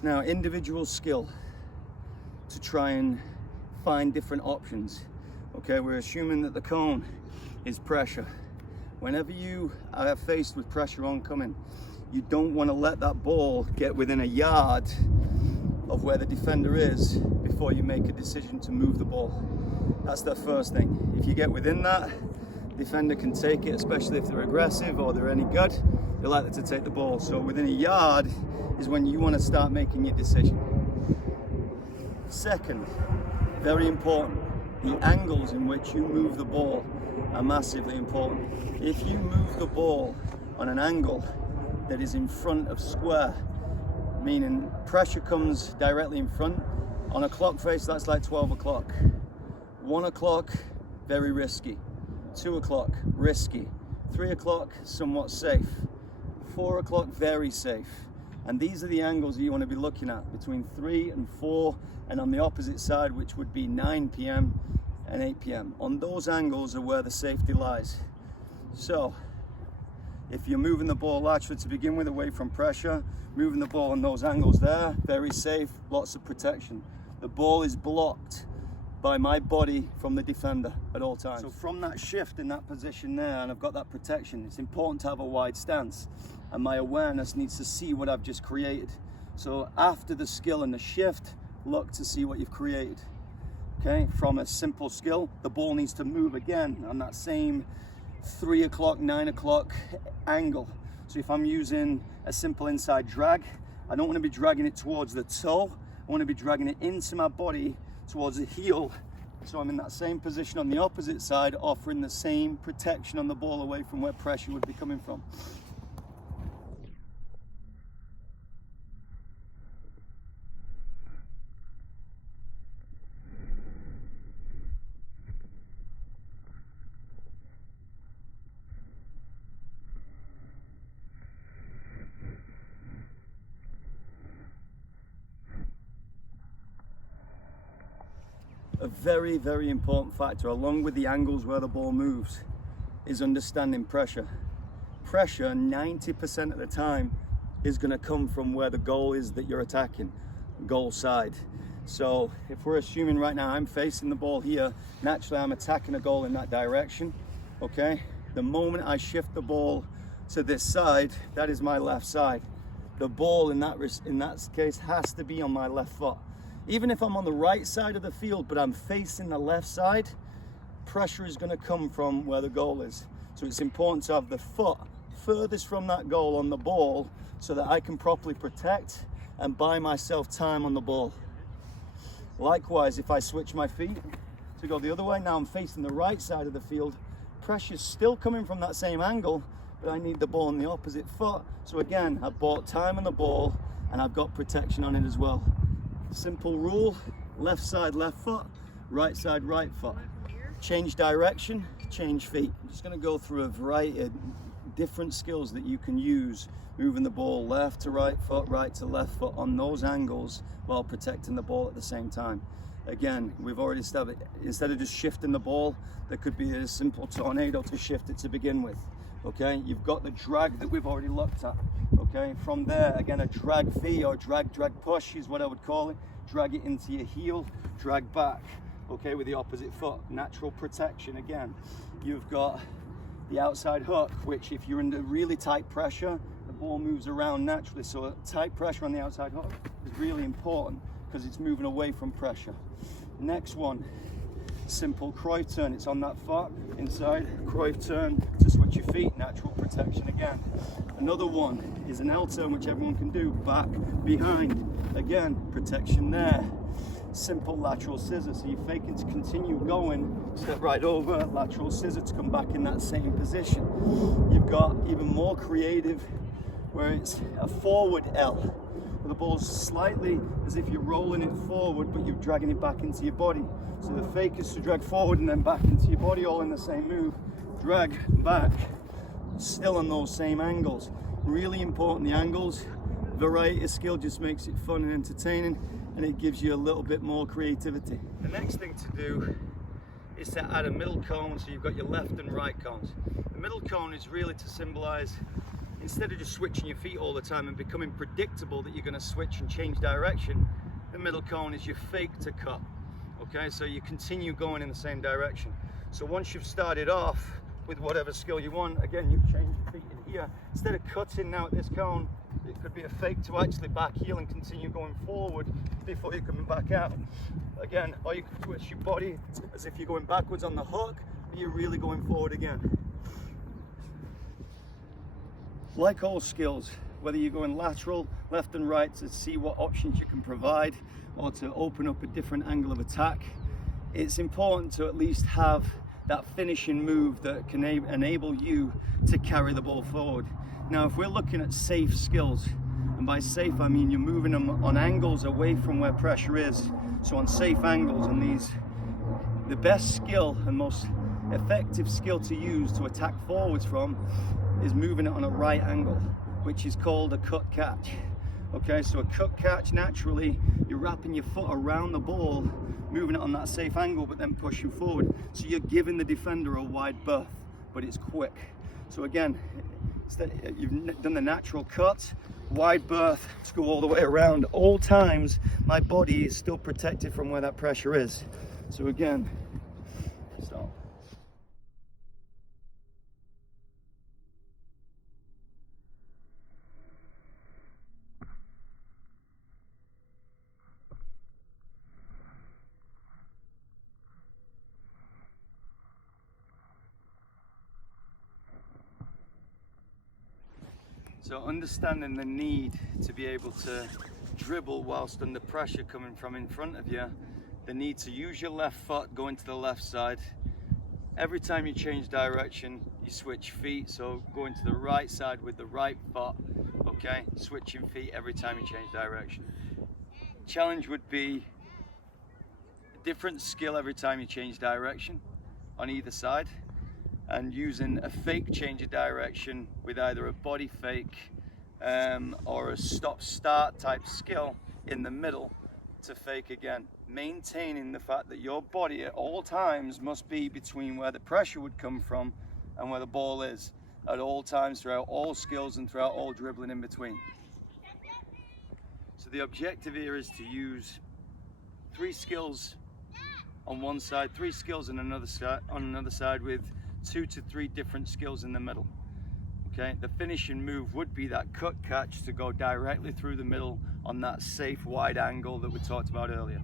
Now, individual skill to try and find different options. Okay, we're assuming that the cone is pressure. Whenever you are faced with pressure oncoming, you don't want to let that ball get within a yard of where the defender is before you make a decision to move the ball. That's the first thing. If you get within that, defender can take it, especially if they're aggressive or they're any good, you're likely to take the ball. So within a yard is when you want to start making your decision. Second, very important, the angles in which you move the ball are massively important. If you move the ball on an angle that is in front of square, meaning pressure comes directly in front, on a clock face that's like 12 o'clock. 1 o'clock, very risky. 2 o'clock, risky. 3 o'clock, somewhat safe. 4 o'clock, very safe. And these are the angles that you want to be looking at, between 3 and 4, and on the opposite side, which would be 9 p.m. and 8 p.m. On those angles are where the safety lies. So, if you're moving the ball laterally to begin with, away from pressure, moving the ball on those angles there, very safe, lots of protection. The ball is blocked by my body from the defender at all times. So from that shift in that position there, and I've got that protection, it's important to have a wide stance, and my awareness needs to see what I've just created. So after the skill and the shift, look to see what you've created. Okay, from a simple skill, the ball needs to move again on that same 3 o'clock, 9 o'clock angle. So if I'm using a simple inside drag, I don't want to be dragging it towards the toe, I want to be dragging it into my body towards the heel. So I'm in that same position on the opposite side, offering the same protection on the ball away from where pressure would be coming from. A very, very important factor, along with the angles where the ball moves, is understanding pressure. Pressure, 90% of the time, is going to come from where the goal is that you're attacking, goal side. So if we're assuming right now I'm facing the ball here, naturally I'm attacking a goal in that direction, okay? The moment I shift the ball to this side, that is my left side. The ball in that case has to be on my left foot. Even if I'm on the right side of the field, but I'm facing the left side, pressure is going to come from where the goal is. So it's important to have the foot furthest from that goal on the ball so that I can properly protect and buy myself time on the ball. Likewise, if I switch my feet to go the other way, now I'm facing the right side of the field, pressure's still coming from that same angle, but I need the ball on the opposite foot. So again, I've bought time on the ball and I've got protection on it as well. Simple rule, left side left foot, right side right foot. Change direction, change feet. I'm just going to go through a variety of different skills that you can use, moving the ball left to right foot, right to left foot on those angles while protecting the ball at the same time. Again, we've already established, instead of just shifting the ball, there could be a simple tornado to shift it to begin with. Okay, you've got the drag that we've already looked at. Okay, from there, again, a drag V or drag push is what I would call it. Drag it into your heel, drag back, okay, with the opposite foot. Natural protection again. You've got the outside hook, which if you're under really tight pressure, the ball moves around naturally. So tight pressure on the outside hook is really important because it's moving away from pressure. Next one, simple Cruyff turn. It's on that foot, inside, Cruyff turn to switch your feet, natural protection again. Another one is an L turn, which everyone can do, back, behind. Again, protection there. Simple lateral scissor, so you're faking to continue going, step right over, lateral scissor to come back in that same position. You've got even more creative, where it's a forward L. The ball's slightly as if you're rolling it forward, but you're dragging it back into your body. So the fake is to drag forward and then back into your body, all in the same move. Drag back, still on those same angles. Really important, the angles. Variety of skill just makes it fun and entertaining, and it gives you a little bit more creativity. The next thing to do is to add a middle cone, so you've got your left and right cones. The middle cone is really to symbolize instead of just switching your feet all the time and becoming predictable that you're going to switch and change direction, the middle cone is your fake to cut. Okay, so you continue going in the same direction. So once you've started off with whatever skill you want, again, you change your feet in here. Instead of cutting now at this cone, it could be a fake to actually back heel and continue going forward before you're coming back out. Again, or you can twist your body as if you're going backwards on the hook, but you're really going forward again. Like all skills, whether you're going lateral, left and right to see what options you can provide, or to open up a different angle of attack, it's important to at least have that finishing move that can enable you to carry the ball forward. Now, if we're looking at safe skills, and by safe I mean you're moving them on angles away from where pressure is, so on safe angles, and these, the best skill and most effective skill to use to attack forwards from is moving it on a right angle, which is called a cut catch. Okay, so a cut catch, naturally you're wrapping your foot around the ball, moving it on that safe angle, but then pushing forward. So you're giving the defender a wide berth, but it's quick. So again, you've done the natural cut, wide berth, let's go all the way around. All times, my body is still protected from where that pressure is. So again, stop. So understanding the need to be able to dribble whilst under pressure coming from in front of you, the need to use your left foot going to the left side. Every time you change direction, you switch feet, so going to the right side with the right foot, okay? Switching feet every time you change direction. Challenge would be a different skill every time you change direction on either side, and using a fake change of direction with either a body fake or a stop-start type skill in the middle to fake again. Maintaining the fact that your body at all times must be between where the pressure would come from and where the ball is at all times, throughout all skills and throughout all dribbling in between. So the objective here is to use 3 skills on one side, 3 skills on another side with 2 to 3 different skills in the middle. Okay, the finishing move would be that cut catch to go directly through the middle on that safe wide angle that we talked about earlier.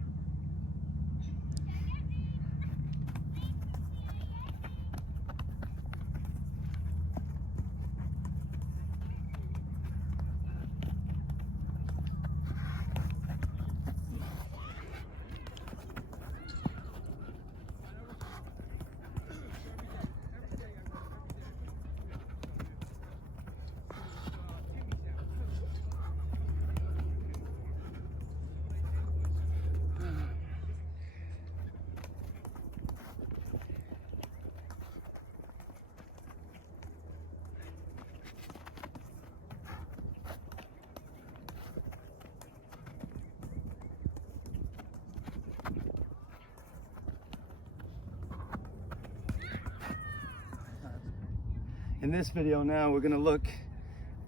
In this video now, we're going to look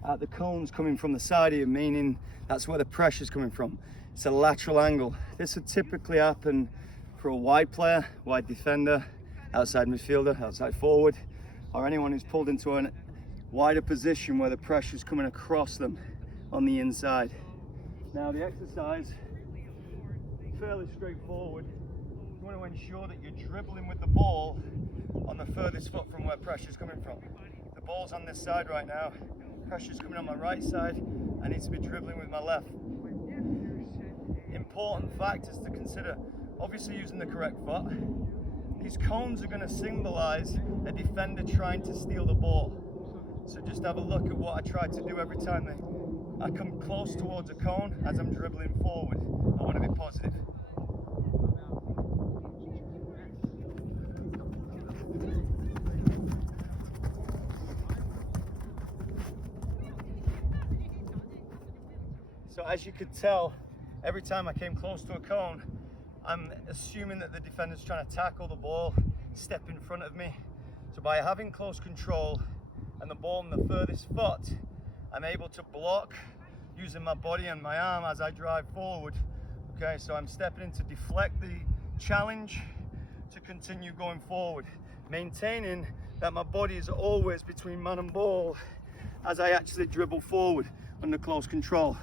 at the cones coming from the side here, meaning that's where the pressure is coming from. It's a lateral angle. This would typically happen for a wide player, wide defender, outside midfielder, outside forward, or anyone who's pulled into a wider position where the pressure is coming across them on the inside. Now the exercise, fairly straightforward. You want to ensure that you're dribbling with the ball on the furthest foot from where pressure is coming from. The ball's on this side right now, pressure's coming on my right side, I need to be dribbling with my left. Important factors to consider, obviously using the correct foot. These cones are going to symbolize a defender trying to steal the ball. So just have a look at what I try to do every time I come close towards a cone as I'm dribbling forward. I want to be positive. So as you could tell, every time I came close to a cone, I'm assuming that the defender's trying to tackle the ball, step in front of me. So by having close control and the ball on the furthest foot, I'm able to block using my body and my arm as I drive forward. Okay, so I'm stepping in to deflect the challenge to continue going forward, maintaining that my body is always between man and ball as I actually dribble forward under close control.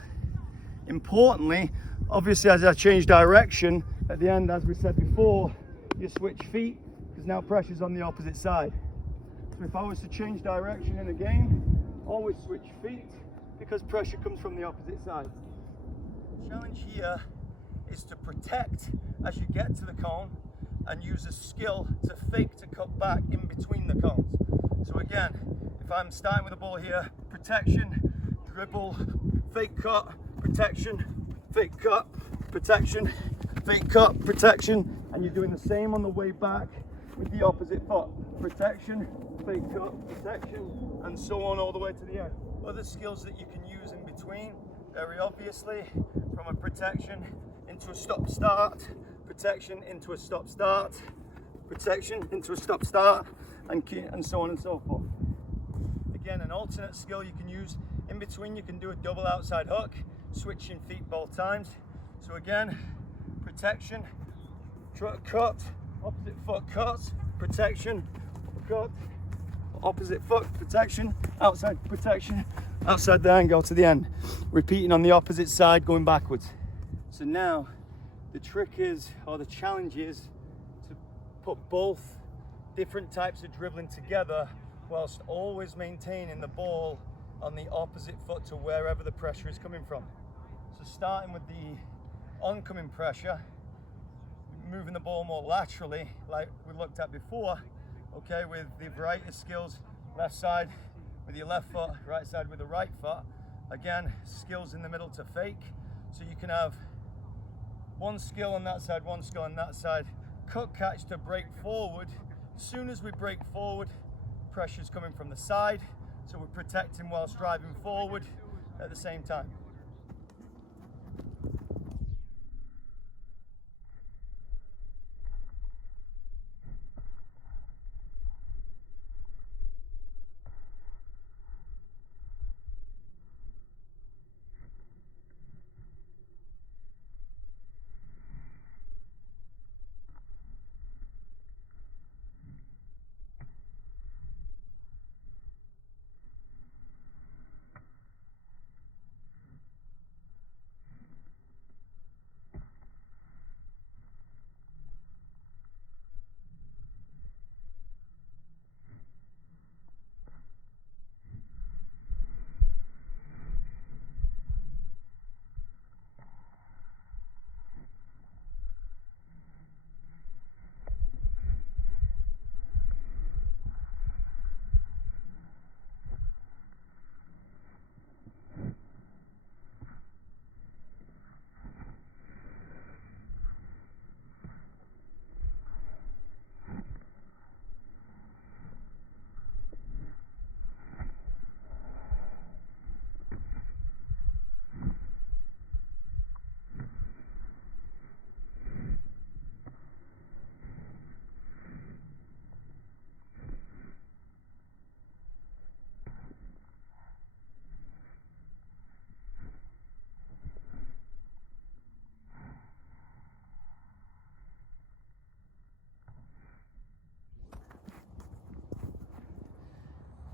Importantly, obviously, as I change direction at the end, as we said before, you switch feet because now pressure's on the opposite side. So if I was to change direction in a game, always switch feet because pressure comes from the opposite side. The challenge here is to protect as you get to the cone and use a skill to fake to cut back in between the cones. So again, if I'm starting with the ball here, protection, dribble, fake cut, protection, fake cut, protection, fake cut, protection, and you're doing the same on the way back with the opposite foot. Protection, fake cut, protection, and so on all the way to the end. Other skills that you can use in between, very obviously, from a protection into a stop start, protection into a stop start, protection into a stop start, and so on and so forth. Again, an alternate skill you can use in between, you can do a double outside hook, switching feet both times. So again, protection, cut, opposite foot cut, protection, cut, opposite foot, protection, outside there and go to the end. Repeating on the opposite side, going backwards. So now, the trick is, or the challenge is, to put both different types of dribbling together whilst always maintaining the ball on the opposite foot to wherever the pressure is coming from. So starting with the oncoming pressure, moving the ball more laterally like we looked at before, okay, with the variety of skills, left side with your left foot, right side with the right foot. Again, skills in the middle to fake, so you can have one skill on that side, one skill on that side, cut catch to break forward. As soon as we break forward, pressure's coming from the side, so we're protecting whilst driving forward at the same time.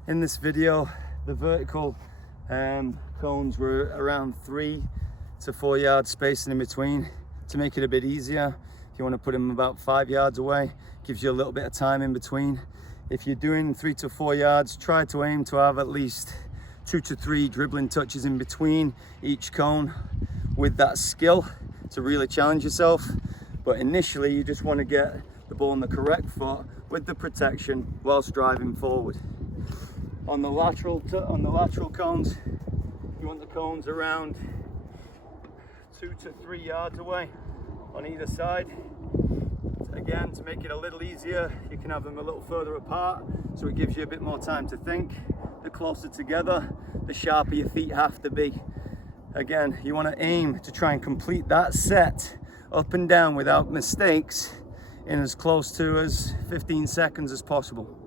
In this video, the vertical cones were around 3 to 4 yards spacing in between. To make it a bit easier, if you want to put them about 5 yards away, gives you a little bit of time in between. If you're doing 3 to 4 yards, try to aim to have at least 2 to 3 dribbling touches in between each cone with that skill to really challenge yourself. But initially, you just want to get the ball on the correct foot with the protection whilst driving forward. On the lateral cones, you want the cones around 2 to 3 yards away on either side. Again, to make it a little easier, you can have them a little further apart, so it gives you a bit more time to think. The closer together, the sharper your feet have to be. Again, you want to aim to try and complete that set up and down without mistakes in as close to as 15 seconds as possible.